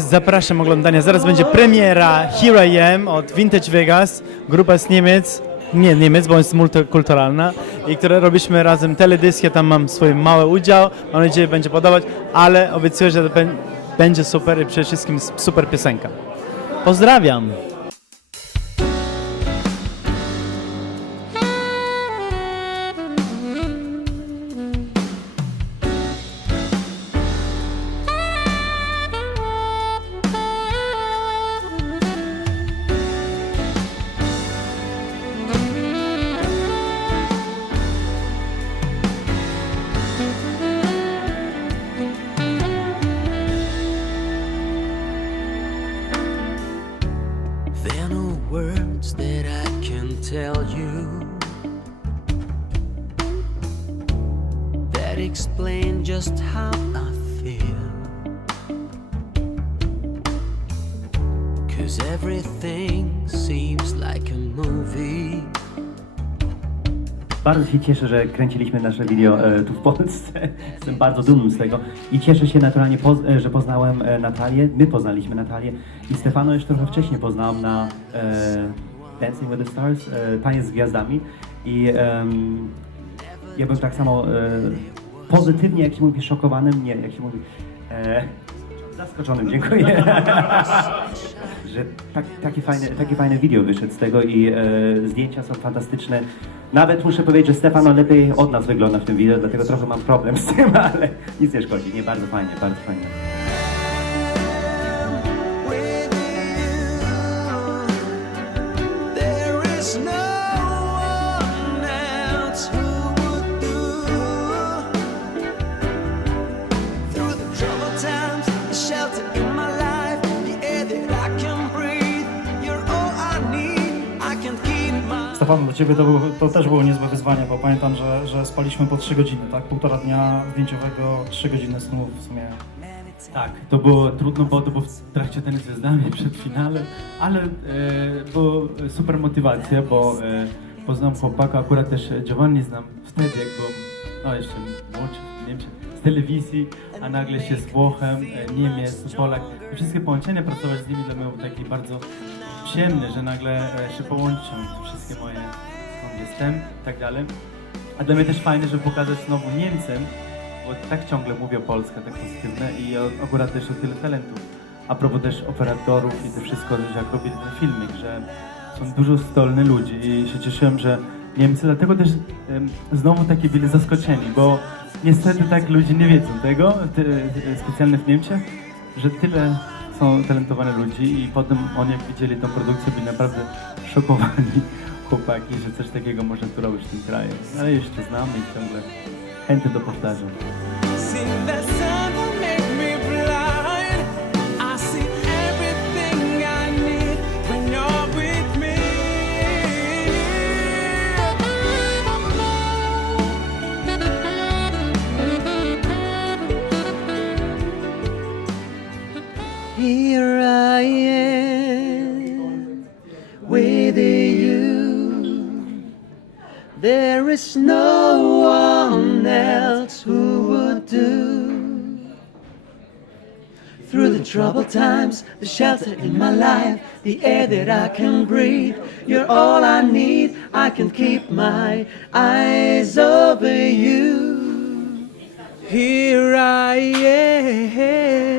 Zapraszam oglądania. Zaraz będzie premiera Here I Am od Vintage Vegas. Grupa z Niemiec, nie Niemiec, bo jest multikulturalna i które robiliśmy razem teledysk. Ja tam mam swój mały udział. Mam nadzieję, że będzie podobać, ale obiecuję, że będzie super i przede wszystkim super piosenka. Pozdrawiam! Words that I can tell you that explain just how I feel. Cause everything seems like a movie. Bardzo się cieszę, że kręciliśmy nasze video e, tu w Polsce. Jestem bardzo dumny z tego i cieszę się naturalnie, poz, e, że poznałem e, Natalię. My poznaliśmy Natalię i Stefano już trochę wcześniej poznałam na e, Dancing with the Stars, e, Taniec z Gwiazdami i em, ja byłem tak samo e, pozytywnie, jak się mówi, szokowanym, nie, jak się mówi, e, zaskoczonym, dziękuję. że tak, takie, fajne, takie fajne video wyszedł z tego i e, zdjęcia są fantastyczne. Nawet muszę powiedzieć, że Stefano lepiej od nas wygląda w tym video, dlatego trochę mam problem z tym, ale nic nie szkodzi. Nie, bardzo fajnie, bardzo fajnie. Stefan, dla Ciebie to, to też było niezłe wyzwanie, bo pamiętam, że, że spaliśmy po 3 godziny, tak? Półtora dnia zdjęciowego, 3 godziny snu w sumie. Tak, to było trudno, bo to było w trakcie ten z gwiazdami przed finałem, ale e, było super motywacja, bo e, poznałem chłopaka, akurat też Giovanni znam wtedy, jak byłem, no jeszcze młodszy, nie wiem, z telewizji, a nagle się z Włochem, e, Niemiec, Polak. Wszystkie połączenia, pracować z nimi dla mnie było takie bardzo przyjemne, że nagle e, się połączą wszystkie moje, skąd jestem i tak dalej. A dla mnie też fajne, żeby pokazać znowu Niemcem, bo tak ciągle mówię Polska, tak pozytywne i akurat też o tyle talentów. A propos też operatorów i to wszystko, że jak robili ten filmik, że są dużo zdolnych ludzi i się cieszyłem, że Niemcy, dlatego też znowu takie byli zaskoczeni, bo niestety tak ludzie nie wiedzą tego, ty, e, specjalnie w Niemczech, że tyle są talentowane ludzi i potem oni jak widzieli tą produkcję byli naprawdę szokowani chłopaki, że coś takiego można tu robić w tym kraju. Ale jeszcze znamy i ciągle chętnie to powtarzam. Here I am with you. There is no one else who would do. Through the troubled times, the shelter in my life, the air that I can breathe, you're all I need. I can keep my eyes over you. Here I am.